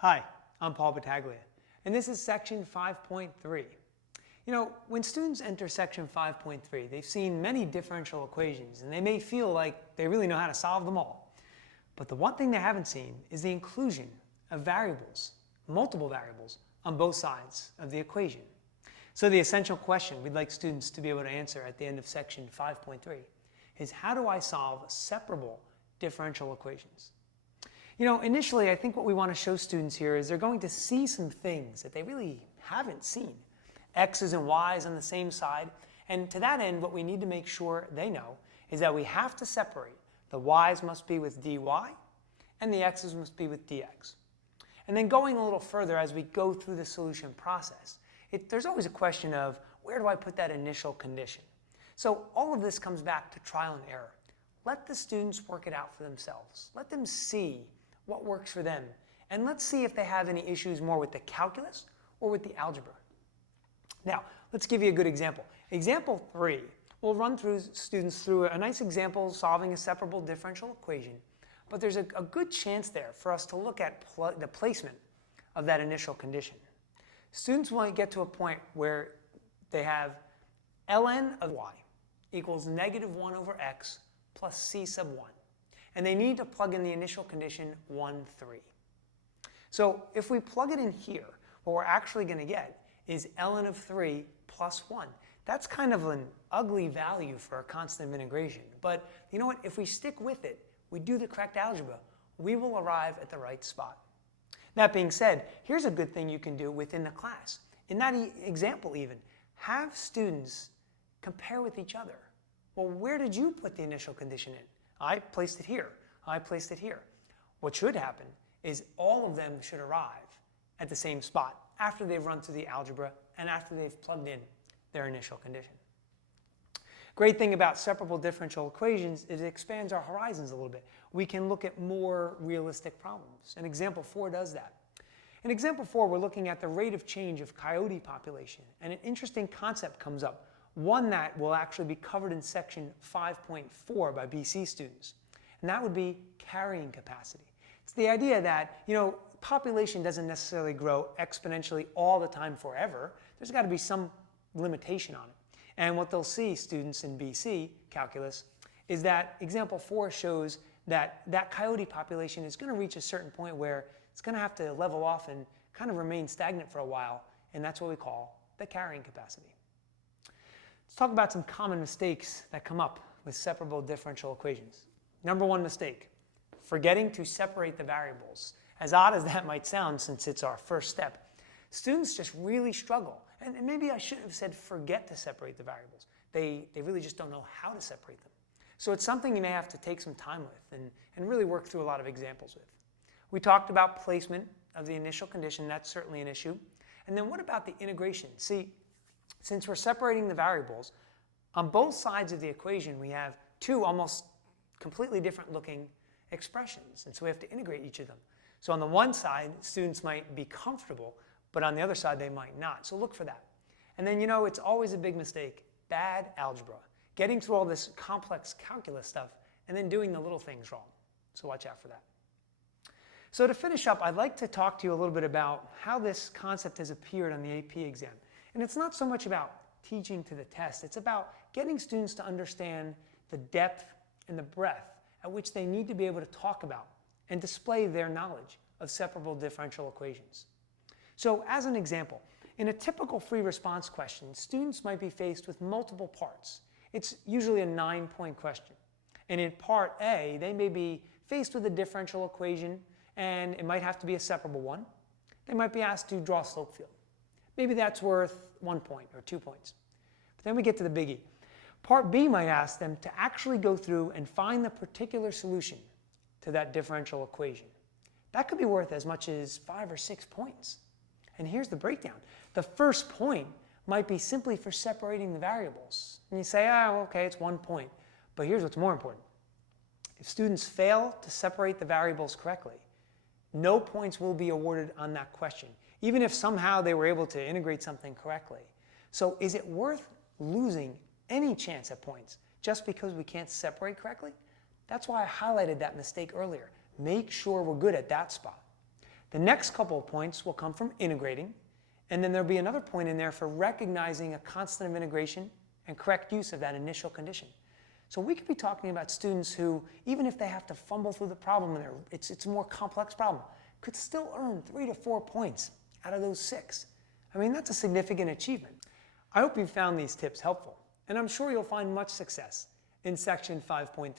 Hi, I'm Paul Battaglia, and this is section 5.3. You know, when students enter section 5.3, they've seen many differential equations, and they may feel like they really know how to solve them all. But the one thing they haven't seen is the inclusion of variables, multiple variables, on both sides of the equation. So the essential question we'd like students to be able to answer at the end of section 5.3 is, how do I solve separable differential equations? You know, initially, I think what we want to show students here is they're going to see some things that they really haven't seen. X's and Y's on the same side. And to that end, what we need to make sure they know is that we have to separate. The Y's must be with dy, and the X's must be with dx. And then going a little further as we go through the solution process, there's always a question of, where do I put that initial condition? So all of this comes back to trial and error. Let the students work it out for themselves. Let them see what works for them. And let's see if they have any issues more with the calculus or with the algebra. Now, let's give you a good example. Example 3, we'll run through students through a nice example solving a separable differential equation. But there's a good chance there for us to look at the placement of that initial condition. Students want to get to a point where they have ln of y equals -1 over x plus c sub 1. And they need to plug in the initial condition 1, 3. So if we plug it in here, what we're actually going to get is ln of 3 plus 1. That's kind of an ugly value for a constant of integration. But you know what? If we stick with it, we do the correct algebra, we will arrive at the right spot. That being said, here's a good thing you can do within the class. In that example even, have students compare with each other. Well, where did you put the initial condition in? I placed it here. I placed it here. What should happen is all of them should arrive at the same spot after they've run through the algebra and after they've plugged in their initial condition. Great thing about separable differential equations is it expands our horizons a little bit. We can look at more realistic problems. And example 4 does that. In example 4, we're looking at the rate of change of coyote population. And an interesting concept comes up, one that will actually be covered in section 5.4 by BC students. And that would be carrying capacity. It's the idea that, you know, population doesn't necessarily grow exponentially all the time forever. There's got to be some limitation on it. And what they'll see, students in BC calculus, is that example 4 shows that that coyote population is going to reach a certain point where it's going to have to level off and kind of remain stagnant for a while. And that's what we call the carrying capacity. Let's talk about some common mistakes that come up with separable differential equations. Number 1 mistake, forgetting to separate the variables. As odd as that might sound, since it's our first step, students just really struggle. And maybe I shouldn't have said forget to separate the variables. They really just don't know how to separate them. So it's something you may have to take some time with and really work through a lot of examples with. We talked about placement of the initial condition. That's certainly an issue. And then what about the integration? See, since we're separating the variables, on both sides of the equation we have two almost completely different looking expressions. And so we have to integrate each of them. So on the one side, students might be comfortable, but on the other side they might not. So look for that. And then, you know, it's always a big mistake, bad algebra. Getting through all this complex calculus stuff and then doing the little things wrong. So watch out for that. So to finish up, I'd like to talk to you a little bit about how this concept has appeared on the AP exam. And it's not so much about teaching to the test. It's about getting students to understand the depth and the breadth at which they need to be able to talk about and display their knowledge of separable differential equations. So as an example, in a typical free response question, students might be faced with multiple parts. It's usually a 9-point question. And in part A, they may be faced with a differential equation, and it might have to be a separable one. They might be asked to draw a slope field. Maybe that's worth 1 point or 2 points. But then we get to the biggie. Part B might ask them to actually go through and find the particular solution to that differential equation. That could be worth as much as 5 or 6 points. And here's the breakdown. The first point might be simply for separating the variables. And you say, oh, okay, it's 1 point. But here's what's more important. If students fail to separate the variables correctly, no points will be awarded on that question, even if somehow they were able to integrate something correctly. So is it worth losing any chance at points just because we can't separate correctly? That's why I highlighted that mistake earlier. Make sure we're good at that spot. The next couple of points will come from integrating, and then there'll be another point in there for recognizing a constant of integration and correct use of that initial condition. So we could be talking about students who, even if they have to fumble through the problem and it's a more complex problem, could still earn 3 to 4 points out of those 6. I mean, that's a significant achievement. I hope you found these tips helpful, and I'm sure you'll find much success in section 5.3.